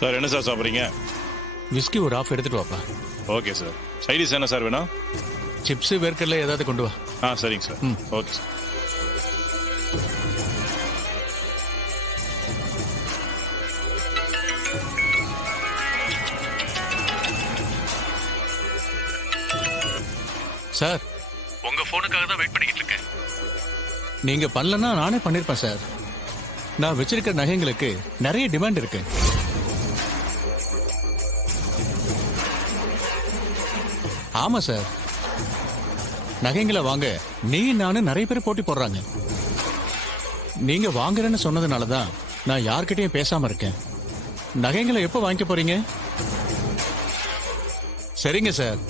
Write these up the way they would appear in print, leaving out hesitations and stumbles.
Sir என்ன sir சாப்பிட்றீங்க? Whisky ஒரு ஆஃப் எடுத்துட்டு வாப்பா. Okay sir. சைடிஸ் என்ன சார் வேணும்? சிப்ஸ் வேர்க்கடலை ஏதாவது கொண்டு வா. சரிங்க சார். Okay sir. சார் உங்க போனுக்காக தான் வெயிட் பண்ணிக்கிட்டு இருக்கேன். நீங்க பண்ணலன்னா நானே பண்ணிருப்பேன் சார். நான் வச்சிருக்கிற நகைங்களுக்கு நிறைய டிமாண்ட் இருக்கு. ஆமா சார், நகைங்களை வாங்க நீ நானும் நிறைய பேர் போட்டி போடுறாங்க. நீங்க வாங்குறேன்னு சொன்னதுனாலதான் நான் யார்கிட்டயும் பேசாம இருக்கேன். நகைங்களை எப்போ வாங்கிக்க போறீங்க? சரிங்க சார்,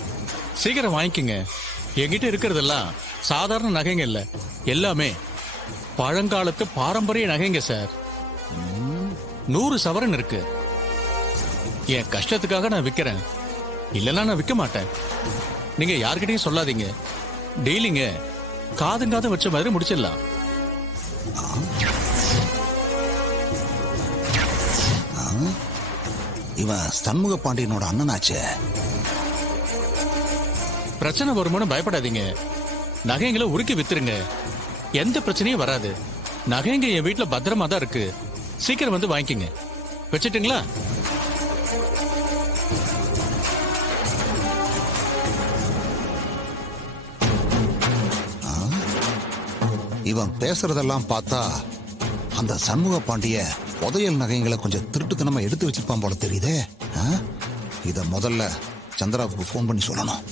சீக்கிரம் வாங்கிக்கங்க. என்கிட்ட இருக்கிறதெல்லாம் சாதாரண நகைங்க இல்ல, எல்லாமே பழங்காலத்து பாரம்பரிய நகைங்க சார். 100 சவரன் இருக்கு. என் கஷ்டத்துக்காக நான் விக்கிறேன், இல்லைன்னா நான் விற்க மாட்டேன். நீங்க யார்கிட்டயும் சொல்லாதீங்க. டீலிங்க காதுங்காத வச்ச மாதிரி முடிச்சிடலாம். இவன் சண்முக பாண்டியனோட அண்ணனாச்சே. பிரச்சனை வருமானு பயப்படாதீங்க. நகைங்களை உருக்கி வித்துருங்க, எந்த பிரச்சனையும் வராது. நகைங்க என் வீட்டுல பத்திரமா தான் இருக்கு. சீக்கிரம் வந்து வாங்கிக்கங்க. வச்சுட்டுங்களா? இவன் பேசுறதெல்லாம் பார்த்தா அந்த சண்முக பாண்டிய புதையல் நகைங்களை கொஞ்சம் திருட்டுத்தனமா எடுத்து வச்சிருப்பான் போல தெரியுதே. இத முதல்ல சந்திராவுக்கு போன் பண்ணி சொல்லணும்.